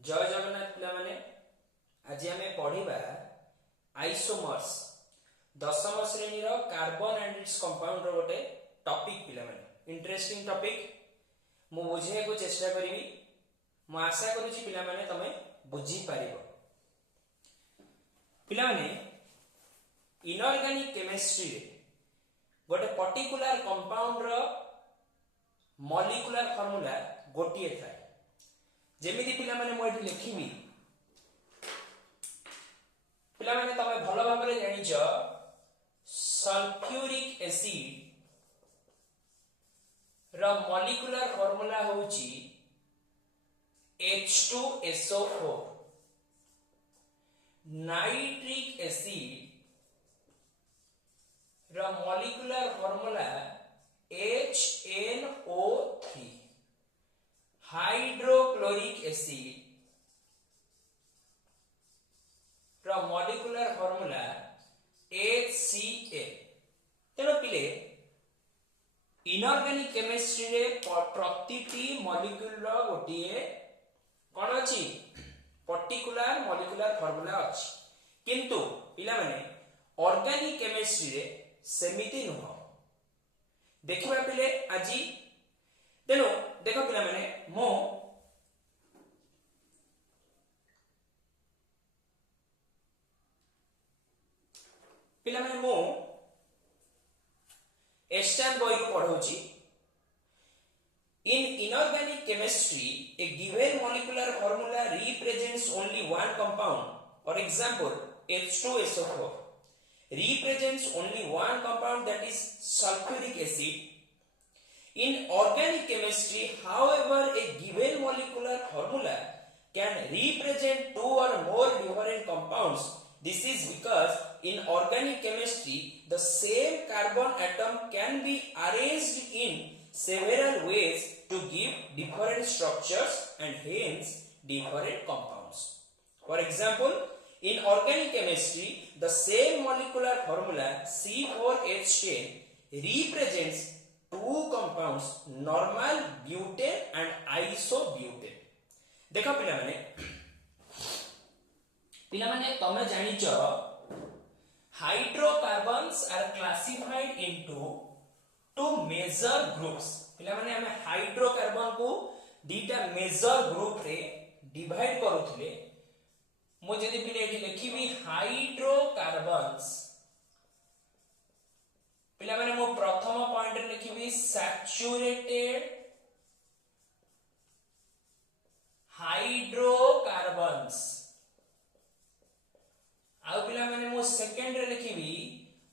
जय जगन्नाथ पिला माने आज आमे पढ़िबा आइसोमर्स दशम श्रेणी रो कार्बन एंड इट्स कंपाउंड रो गोटे टॉपिक पिला माने इंटरेस्टिंग टॉपिक मु बुझे को चेष्टा करिवि मु आशा करूची पिला माने तमे बुझी पारिबो पिला माने इनऑर्गेनिक केमिस्ट्री रे गोटे पर्टिकुलर कंपाउंड रो मॉलिक्यूलर फार्मूला गोटिए थाए जेमिति पिला माने मु एठी लिखिबी पिला माने तमे भलो भाबरे जानिछ सल्फ्यूरिक एसिड रो मॉलिक्यूलर फार्मूला होउची H2SO4 नाइट्रिक एसिड रो molecular formula HNO3 hydrochloric acid रो मॉलिक्यूलर फार्मूला HCl तेनो पिले इनऑर्गेनिक केमिस्ट्री रे प्रतिटी मॉलिक्यूल रो गोटिए कोन अछि पर्टिकुलर मॉलिक्यूलर फार्मूला अछि किंतु पिला माने ऑर्गेनिक केमिस्ट्री रे सेमिति नुह देखिबा पिले आजि तेनो देखो पिला माने मो पिला माने मो एस्टन बॉय को पढौची In inorganic chemistry, a given molecular formula represents only one compound. For example, H2SO4 represents only one compound, that is sulfuric acid. In organic chemistry, however, a given molecular formula can represent two or more different compounds. This is because in organic chemistry, the same carbon atom can be arranged in several ways to give different structures and hence different compounds. For example, in organic chemistry, the same molecular formula C4H10 represents two compounds, normal butane and isobutane. देखो पिला माने तमे जानिच hydrocarbons are classified into two major groups पिला माने हमें hydrocarbon को दीटा मेजर ग्रुप रे डिवाइड करूथिले मु जदी पिले एठी लिखिबी हाइड्रोकार्बन्स पिला माने मु प्रथम पॉइंट रे लिखिबी सैचुरेटेड हाइड्रोकार्बन्स आ पिला माने मु सेकंड रे लिखिबी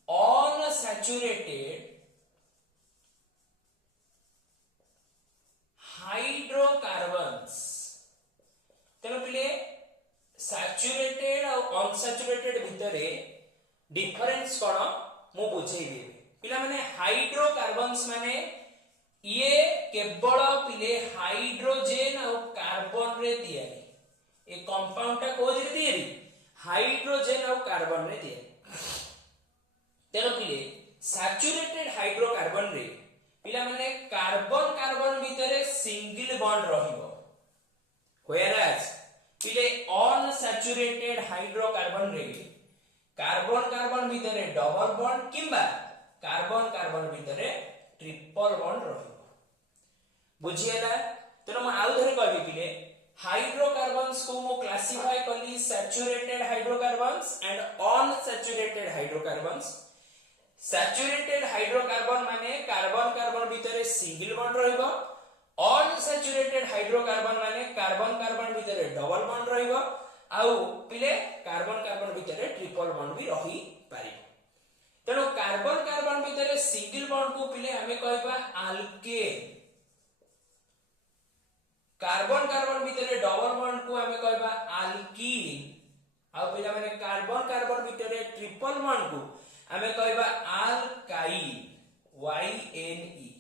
अनसैचुरेटेड हाइड्रोकार्बन्स तेनो पिले सैचुरेटेड और अनसैचुरेटेड भितरे डिफरेंस कोन मु बुझेई देबे पिला माने हाइड्रोकार्बन्स माने ये केवल पिले हाइड्रोजन और कार्बन रे तयारी ए कंपाउंड ता कोज रे तयारी हाइड्रोजन और कार्बन रे तयारी तेनो पिले सैचुरेटेड हाइड्रोकार्बन रे पिला माने कार्बन कार्बन भितरे सिंगल बॉन्ड रहिबो व्हेयरएज पिले अनसैचुरेटेड हाइड्रोकार्बन रे कार्बन कार्बन भितरे डबल बॉन्ड किंबा कार्बन कार्बन भितरे ट्रिपल बॉन्ड रहिबो बुझियला तेनो म आउ धरे कहबी पिले हाइड्रोकार्बन्स को मो क्लासिफाई कली saturated hydrocarbons and unsaturated hydrocarbons saturated hydrocarbon माने कार्बन कार्बन भितरे सिंगल बॉन्ड रहिबो अनसैचुरेटेड हाइड्रोकार्बन माने कार्बन कार्बन भितरे डबल बॉन्ड रहिबो आउ पिले कार्बन कार्बन भितरे ट्रिपल बॉन्ड भी रही पारिबो तेनो कार्बन कार्बन भितरे सिंगल बॉन्ड को पिले हमें कहबा अल्केन कार्बन कार्बन भितरे डबल बॉन्ड को हमें कहबा अल्कीन आउ पिला माने कार्बन कार्बन भितरे ट्रिपल बॉन्ड को हमें कहबा अल्काइल YNE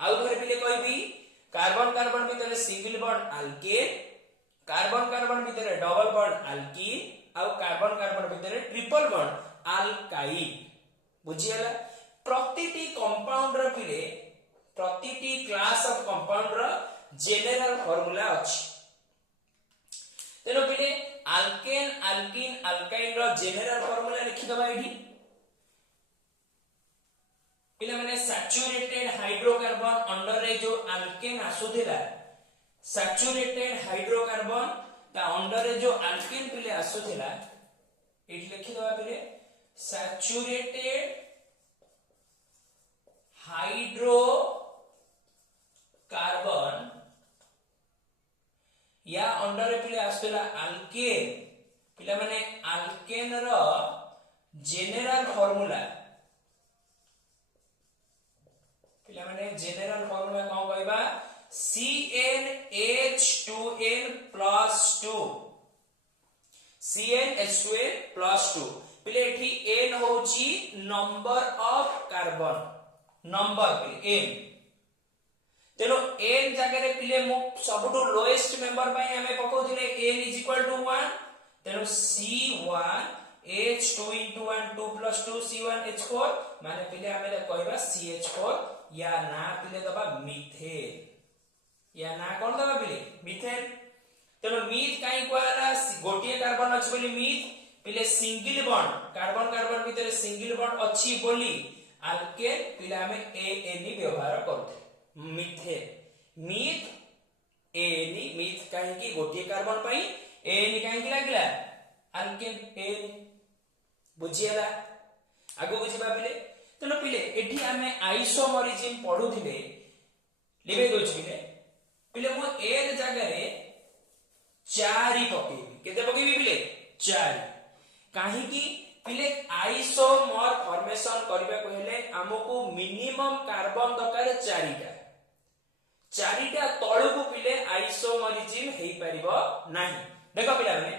आउ धरे पिले कहबी कार्बन कार्बन भितरे single bond alkane carbon carbon भितरे डबल बॉन्ड अल्कीन आउ कार्बन कार्बन भितरे ट्रिपल बॉन्ड अल्काइल बुझियला प्रतिटी कंपाउंड रे पिले प्रतिटी क्लास ऑफ कंपाउंड रो जनरल फार्मूला अछि। तेनो पिले अल्केन अल्किन अल्काइन रो जनरल फार्मूला लिखि दबा एठी। पिले माने सैचुरेटेड हाइड्रोकार्बन अंडर रे जो अल्केन आसुथिला, सैचुरेटेड हाइड्रोकार्बन ता अंडर रे जो अल्केन पिले आसुथिला, एठी लिखि दबा पिले सैचुरेटेड हाइड्रोकार्बन या अंडर रे पिले आसुथिला अल्केन, पिले माने अल्केन रो जनरल फार्मूला, पिले माने जनरल फार्मूला कोन कहबा CnH2n+2, CnH2n+2। पिले एठी n होची नंबर ऑफ कार्बन, नंबर पिले n, तेनो n जगह रे पिले मो सबटु लोएस्ट मेंबर पई हमें पकोथिले n = 1, तेनो C1H2 * 1 2 + 2 C1H4 माने पिले हमें कहबा CH4 या ना पिले दबा मीथेन, या ना कोन दबा पिले मीथेन। तेनो मीथ काई कोला गोटिए कार्बन अछि बोली मीथ, पिले सिंगल बॉन्ड कार्बन कार्बन भीतर सिंगल बॉन्ड अछि बोली अल्केन पिले हमें ANE व्यवहार करथे मीथेन। मीथ ANE, मीथ काहे की गोटिए कार्बन पई ANE काहे की लागला अल्केन ANE, बुझियला आगो बुझिबा पिले। तेनो पिले एठी हमें आइसोमरिज्म पढुथिले लिबे दोछ पिले, पिले मो n जगह रे 4 पकेबी, केते पकेबी पिले 4, काहे की पिले आइसोमर फॉर्मेशन करबा को हेले हमको मिनिमम कार्बन दरकार 4टा, 4टा तळुको पिले आइसोमरिज्म हेई परिबो नाही। देखो पिला माने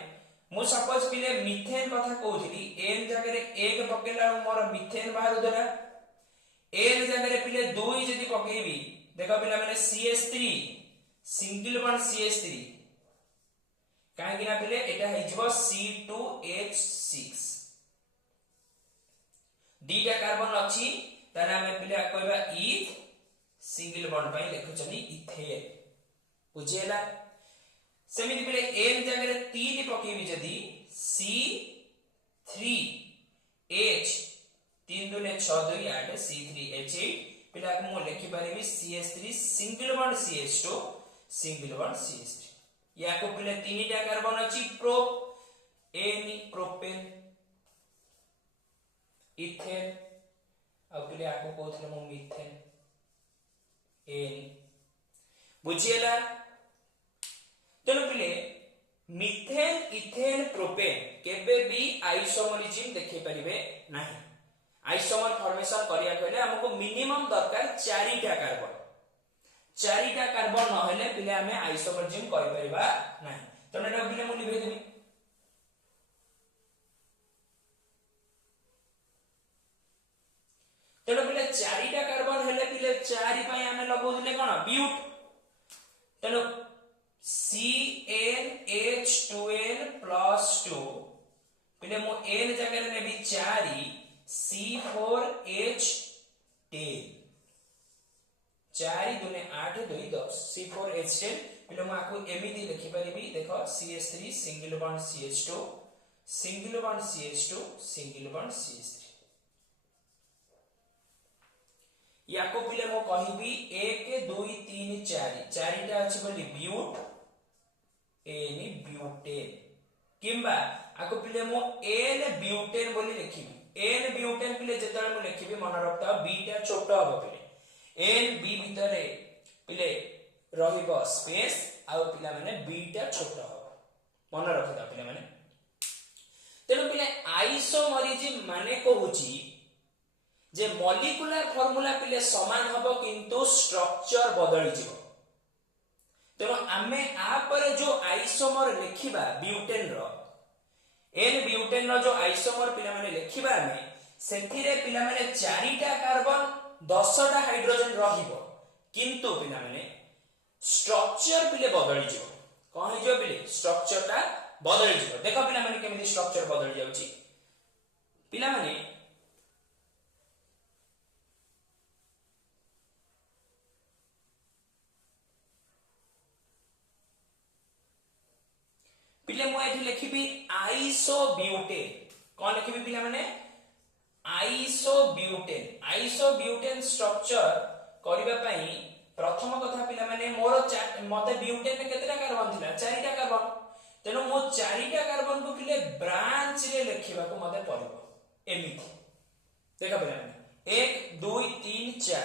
मु सपोज पिले मीथेन कथा कहउथिली, n जगह रे 1 पकेला मोर मीथेन बाहर देला, n जगह रे पिले 2 जदी पकेबी, देखो पिला माने CH3 सिंगल बॉन्ड CH3, काहे कि ना पिले एटा हे जिवो C2H6, दीटा कार्बन अछि ताने हमें पिले कहबा ईथ, सिंगल बॉन्ड पई लिखुचनी इथेन, बुझेला। सेमिति पिले n जगह रे 3 पकेबी जदी C3H 3 2 6 2 8 C3H8 पिला को मो लिखि परिबी CH3 single bond CH2 single bond CH3, या को पिले 3टा कार्बन अछि प्रोप ANE प्रोपेन इथेन, आ पिले आको कोथले मो मीथेन ANE, बुझियला। तेनो पिले मीथेन इथेन प्रोपेन केबे भी आइसोमरिज्म देखै परिबे नाही। आइसोमर फॉर्मेशन करिया कहले हमको मिनिमम दरकार 4टा कार्बन, 4टा कार्बन न हेले पिले हमें आइसोमरिज्म करि परिबा नाही। तने एटा पिले मु लिखै देबी, तेनो पिले 4टा कार्बन हेले पिले 4 पई हमें लगौदिले कोन ब्यूट, तेनो CnH2n+2 पिले मो n जगह रे नेबी 4 C4H10, 4 2 8 2 10 C4H10 पिले मो आको एमिति लिखि परिबी, देखो CH3 single bond CH2 single bond CH2 single bond CH3, याको पिले मो कहिबी 1 2 3 4, 4टा अछि बोली ब्यूट ANE ब्यूटेन, किंबा आको पिले मो N ब्यूटेन बोली लिखिबी। N ब्यूटेन पिले जेतले मो लिखिबी मन रखता बीटा छोट हो पिले N B भीतरे पिले रहिबो स्पेस आ पिला माने बीटा छोट हो, मन रखता पिले माने। तेनो पिले आइसोमरिज्म माने कहूची जे मॉलिक्यूलर फार्मूला पिले समान हबो किंतु स्ट्रक्चर बदली जिवो। तेनो आमे आ पर जो आइसोमर लिखिबा ब्यूटेन रो, n ब्यूटेन रो जो आइसोमर पिला माने लिखिबा हमें सेथिरे पिला माने 4टा कार्बन 10टा हाइड्रोजन रहिबो, किंतु पिला माने स्ट्रक्चर पिले बदली जिवो। कोन हे जो पिले स्ट्रक्चरटा बदली जिवो। देखो पिला माने केमिति स्ट्रक्चर बदली जाउची, पिला माने पिले मु एठी लिखिबी आइसोब्यूटेन कोन लिखिबी पिला माने आइसोब्यूटेन स्ट्रक्चर करिबा पई प्रथम कथा पिला माने मोर मते ब्यूटेन में केतेटा कार्बन थिला चारिटा कार्बन तेनो मो चारिटा कार्बन को पिले ब्रांच रे लिखिबा को मते पड़िबो एमिति देखा पिला माने 1 2 3 4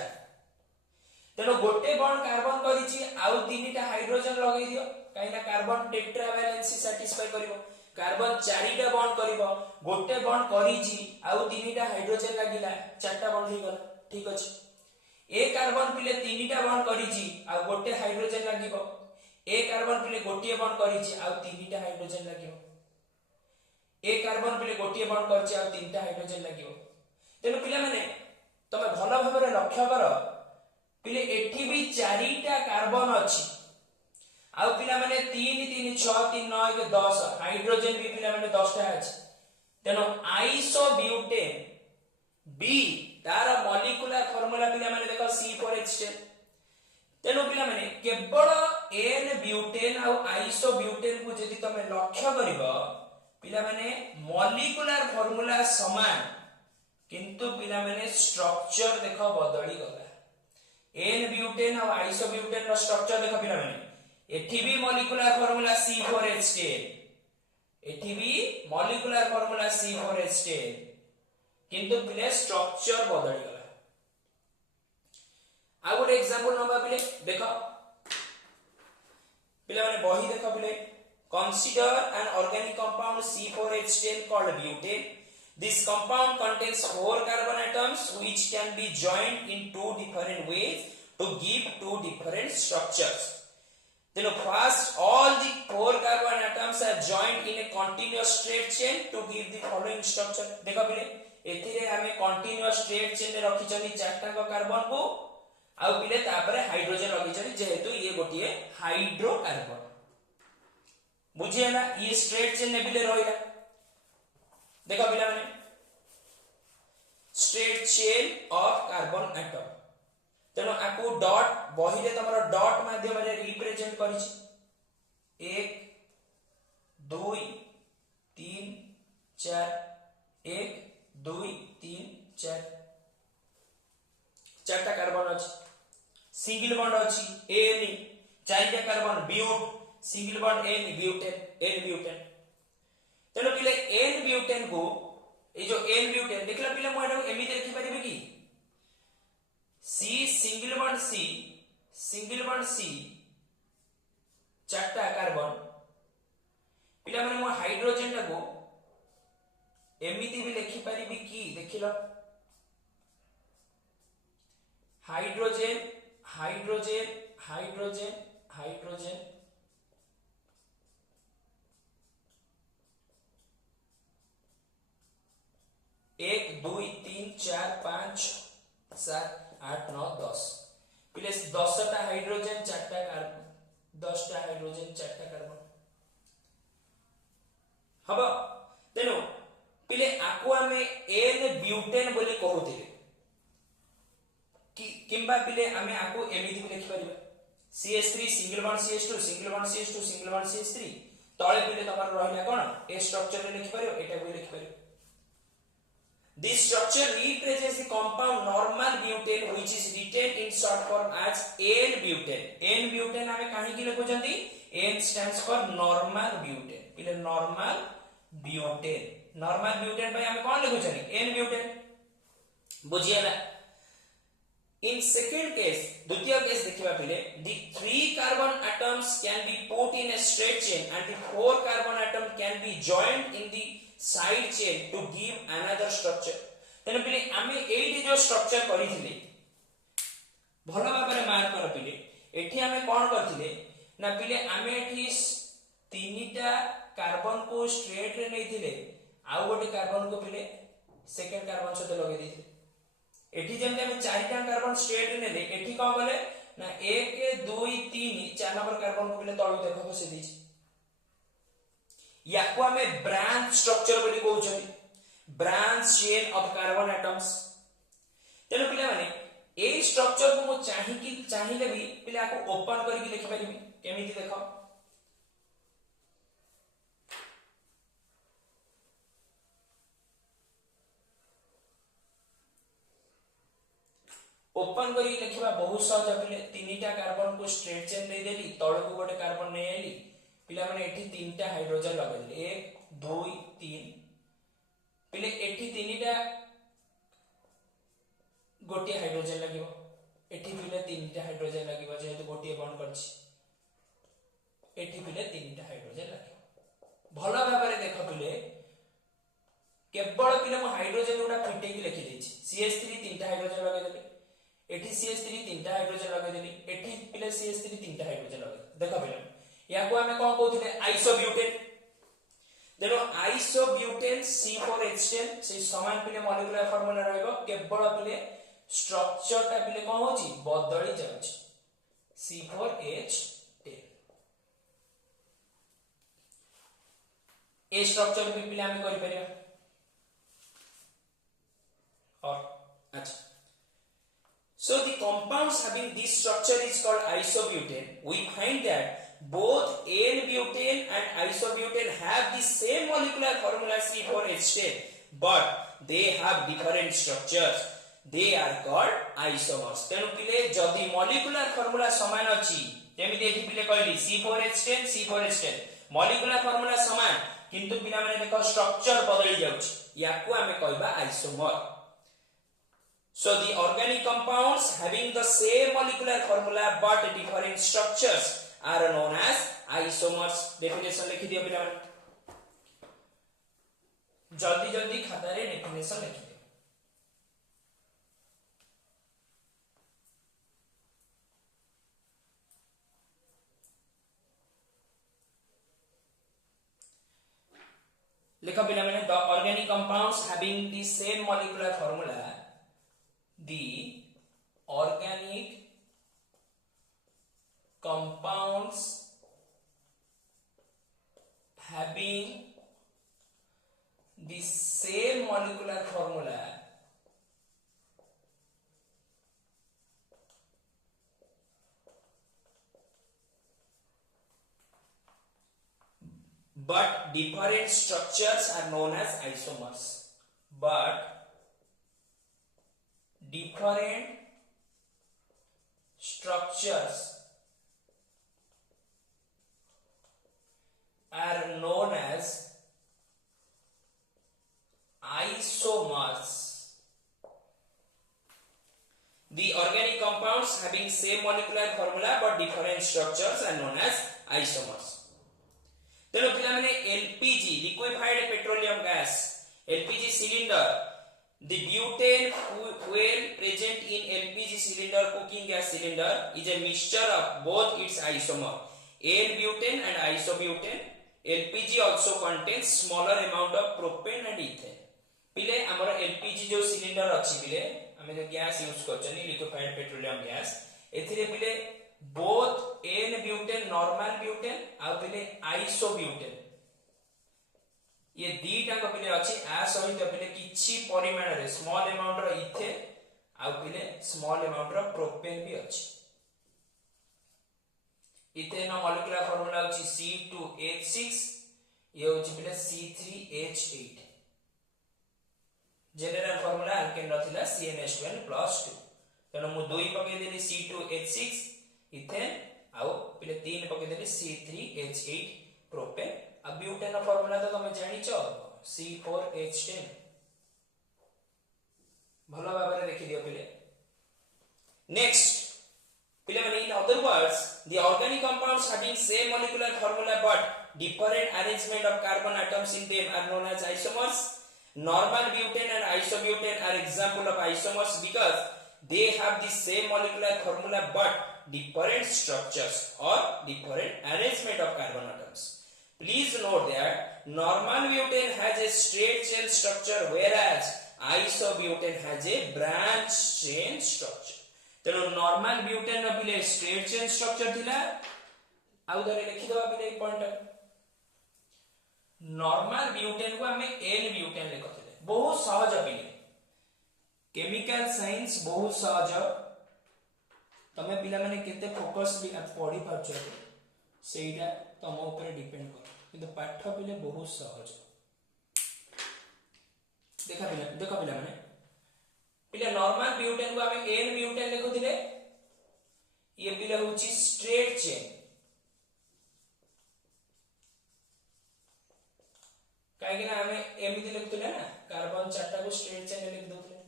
तेनो गोटे बॉन्ड कार्बन करिछि आउ तीनटा हाइड्रोजन लगै दियो काइना कार्बन टेट्रा वैलेंसी सैटिस्फाई करिवो कार्बन चारिटा बॉन्ड करिवो गोटे बॉन्ड करिछि आउ तीनटा हाइड्रोजन लागिला चारटा बॉन्ड हे गला ठीक अछि ए कार्बन पिले तीनटा बॉन्ड करिछि आउ गोटे हाइड्रोजन लागिवो ए कार्बन पिले गोटे बॉन्ड करिछि आउ तीनटा हाइड्रोजन लागिवो ए कार्बन पिले गोटे बॉन्ड करिछि आउ तीनटा हाइड्रोजन लागिवो तेनो पिले माने तमे भलो भाबरे लक्ष्य करो पिले एठी भी चारिटा कार्बन अछि आउ पिला माने 3 3 6 3 9 के 10 हाइड्रोजन भी पिला माने 10 टा अछि तेनो आइसोब्यूटेन बी तार मॉलिक्यूलर फार्मूला पिला माने देखो C4H10 तेनो पिला माने केवल N ब्यूटेन आउ आइसोब्यूटेन को जदि तमे लक्ष्य करिवो पिला माने मॉलिक्यूलर फार्मूला समान किंतु पिला माने स्ट्रक्चर देखो बदली गला N ब्यूटेन और आइसोब्यूटेन रो स्ट्रक्चर देखो पिला माने एठी भी मॉलिक्यूलर फार्मूला C4H10 एठी भी मॉलिक्यूलर फार्मूला C4H10 किंतु पिले स्ट्रक्चर बदली गला आ गुड एग्जांपल नबा पिले देखो पिला माने बही देखो पिले consider an organic compound C4H10 called butane. This compound contains 4 carbon atoms which can be joined in 2 different ways to give 2 different structures. Then first all the 4 carbon atoms are joined in a continuous straight chain to give the following structure. देखो पिले एथिरे हमें continuous straight chain रे रखि चली चारटा को carbon को आ पिले तापरे हाइड्रोजन रखि चली जेहेतु ये गोटिए हाइड्रोकार्बन बुझिएला ये स्ट्रेट चेन ने बिले रहिला देखो पिला माने straight chain of carbon atom तेनो आकु डॉट बही रे तमरो डॉट माध्यम रे रिप्रेजेंट करिछि 1 2 3 4 1 2 3 4 चारटा कार्बन अछि सिंगल बॉन्ड अछि N चारटा कार्बन ब्यूट सिंगल बॉन्ड N ब्यूटेन तेनो पिले N ब्यूटेन को ए जो N ब्यूटेन देखला पिले मो एटा एमिति लिखि परिबे की C सिंगल बॉन्ड C चारटा कार्बन पिला माने मो हाइड्रोजन टा को एमिति भी लिखि परिबे की देखिलो hydrogen hydrogen hydrogen hydrogen 1 2 3 4 5 7 8 9 10 plus 10 टा हाइड्रोजन 4 टा कार्बन 10 टा हाइड्रोजन 4 टा कार्बन हबो तेनो पिले आकु हमें N ब्यूटेन बोली कहउथिले कि किंबा पिले हमें आकु एमिति लिखि परिबा CH3 single bond CH2 single bond CH2 single bond CH3 तळे पिले तमर रहिला कोन ए स्ट्रक्चर रे लिखि परिबो एटा बोली लिखि परिबो This structure represents the compound normal butane which is written in short form as N-butane. N-butane हमें कहीं की लिखो जल्दी? N stands for normal butane. इले normal butane. Normal butane भाई हमें कौन लिखो जल्दी? N-butane. बुझिए ना? In second case, द्वितीय केस देखिबा पिले, the 3 carbon atoms can be put in a straight chain and the 4 carbon atom can be joined in the side chain to give another structure. तेने पिले आमे एठी जो स्ट्रक्चर करिथिले भलो भाबरे मार्क कर पिले एठी आमे कोन करथिले ना पिले आमे एठी तीनटा कार्बन को स्ट्रेट रे नैथिले आउ गोटे कार्बन को पिले सेकंड कार्बन सते लगे दिथिले एठी जेमते हम चारटा कार्बन स्ट्रेट रे नेले एठी कोन गले ना 1 2 3 4 नंबर कार्बन को पिले तळु देखो बसे दिछि याको हमें ब्रांच स्ट्रक्चर बोली कहउछथि branch chain of carbon atoms तेनो पिले माने ए स्ट्रक्चर को मो चाहिले भी पिले आको ओपन करके लिखि परिबी केमिति देखो ओपन करी लिखिबा बहुत सहज पिले तीनटा कार्बन को स्ट्रेट चेन दे देली तळ को गोटे कार्बन नै आली पिला माने एठी तीनटा हाइड्रोजन लगा देली 1 2 3 पिले एठी तीनटा गोटे हाइड्रोजन लागिवो एठी पिले तीनटा हाइड्रोजन लागिवो जेहेतु गोटे बॉन्ड करछि एठी पिले तीनटा हाइड्रोजन लागिवो भलो भाबरे देखो पिले केवल पिले म हाइड्रोजन गुडा फिटे की लिखि देछि CH3 तीनटा हाइड्रोजन लगा देली एठी CH3 तीनटा हाइड्रोजन लगा देली एठी पिले CH3 तीनटा हाइड्रोजन लगा देखो पिले या को हमें कोन कहथिले आइसोब्यूटेन देखो आइसोब्यूटेन C4H10 से समान पिले मॉलिक्यूलर फार्मूला रहइबो केवल पिले स्ट्रक्चर ता पिले कोन होची बदली जाउची C4H10 ए स्ट्रक्चर भी पिले हम करि परिया और अच्छा so the compounds having this structure is called isobutane we find that both N-butane and isobutane have the same molecular formula C4H10 but they have different structures they are called isomers tenu pile jodi molecular formula saman achi temi dekhi pile कहली C4H10 molecular formula saman किंतु पिला माने देखो structure बदली जाउची याकू हमें कहबा isomer so the organic compounds having the same molecular formula but different structures are known as isomers definition लिखि दियो पिला जल्दी जल्दी खाता रे definition लिखि दियो लिखा पिला माने the organic compounds having the same molecular formula the organic compounds having the same molecular formula but different structures are known as isomers but different structures are known as isomers the organic compounds having same molecular formula but different structures are known as isomers तेनो पिला माने LPG liquefied petroleum gas LPG cylinder the butane fuel present in LPG cylinder cooking gas cylinder is a mixture of both its isomer N-butane and isobutane LPG also contains smaller amount of propane and ethane पिले हमर LPG जो cylinder अछि पिले हमें जो gas use करछनी liquefied petroleum gas एथिरे पिले both N-butane normal butane आ पिले isobutane ये दीटा को पिले अछि आ सहित पिले किछि परिमाण रे स्मॉल अमाउंट रो इथेन आ पिले स्मॉल अमाउंट रो प्रोपेन भी अछि इथेन मॉलिक्यूलर फार्मूला अछि C2H6 ये होछि पिले C3H8 general formula alkane नथिला CnH2n+2 तनो मु 2 पके देली C2H6 इथेन आ पिले 3 पके देली C3H8 प्रोपेन अब ब्यूटेन का फार्मूला तो तुम जानि छ C4H10 भलो भाबरे देखि दियो पिले नेक्स्ट पिले माने in other words the organic compounds having same molecular formula but different arrangement of carbon atoms in them are known as isomers normal butane and isobutane are example of isomers because they have the same molecular formula but different structures or different arrangement of carbon atoms please note that normal butane has a straight chain structure whereas isobutane has a branch chain structure तेनो normal butane no पिले straight chain structure थिला आउ धरे लिखि दबा पिले point normal butane को हमें एन ब्यूटेन लिखथिले बहुत सहज पिले केमिकल साइंस बहुत सहज तमे पिला माने केते फोकस भी पढी पाछो सेइटा तम ऊपर डिपेंड कर किंतु पाठ पिले बहुत सहज देखा पिला माने पिले नॉर्मल ब्यूटेन को हमें एन ब्यूटेन लिखुथिले ये पिले होची स्ट्रेट चेन काहे कि हमें एमिति लिखुथिले ना कार्बन चारटा को स्ट्रेट चेन लिख दोथिले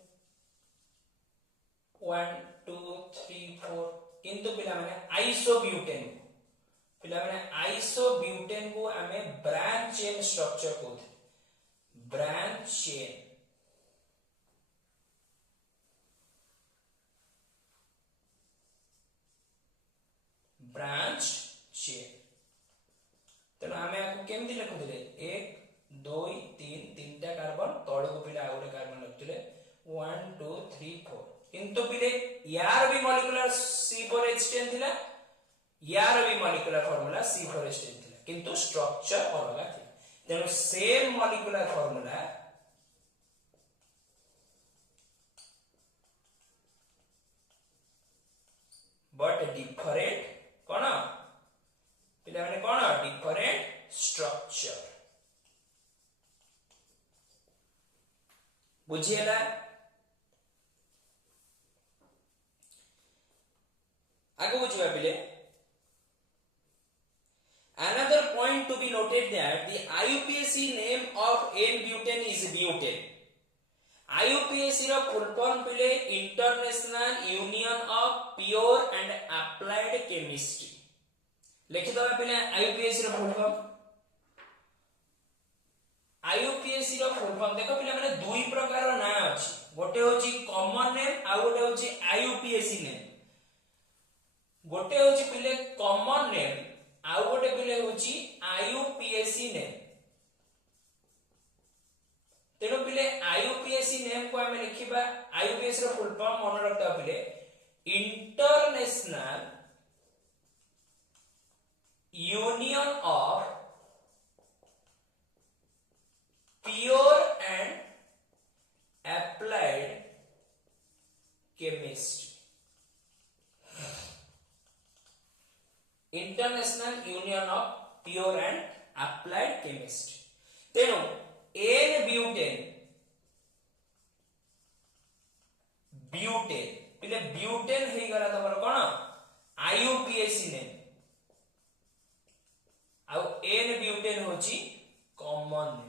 1 2 3 4 किंतु पिला माने आइसोब्यूटेन पिला माने आइसोब्यूटेन को हमें ब्रांच चेन स्ट्रक्चर कहते ब्रांच चेन ब्रांच चेन तेना हमें आपको केमती लिखुथिले 1 2 3 तीनटा कार्बन तळ को पिला आउरे कार्बन लिखुथिले 1 2 3 4 किंतु पिले यार भी मॉलिक्यूलर C4H10 थिला यार भी मॉलिक्यूलर फार्मूला C4H10 थिला किंतु स्ट्रक्चर अलग थिला तेनो same molecular formula but different कोन पिला माने कोन डिफरेंट स्ट्रक्चर बुझिएला आगे बुझिबा पिले another point to be noted that the IUPAC name of N-butane is butane IUPAC रो फुल फॉर्म पिले international union of pure and applied chemistry लिखि दबा पिले IUPAC रो फुल फॉर्म IUPAC रो फुल फॉर्म देखो पिले माने दुई प्रकार रो नाम अछि गोटे होची कॉमन नेम आ गोटे होची IUPAC नेम गोटे होची पिले कॉमन नेम आ गोटे पिले होची IUPAC नेम तेनो पिले IUPAC नेम को हमें लिखिबा IUPAC रो फुल फॉर्म मन रखता पिले international union of pure and applied chemistry international union of pure and applied chemistry तेनो एन ब्यूटेन ब्यूटेन पिले ब्यूटेन हे गला तमर कोन IUPAC नेम आ एन ब्यूटेन होची कॉमन नेम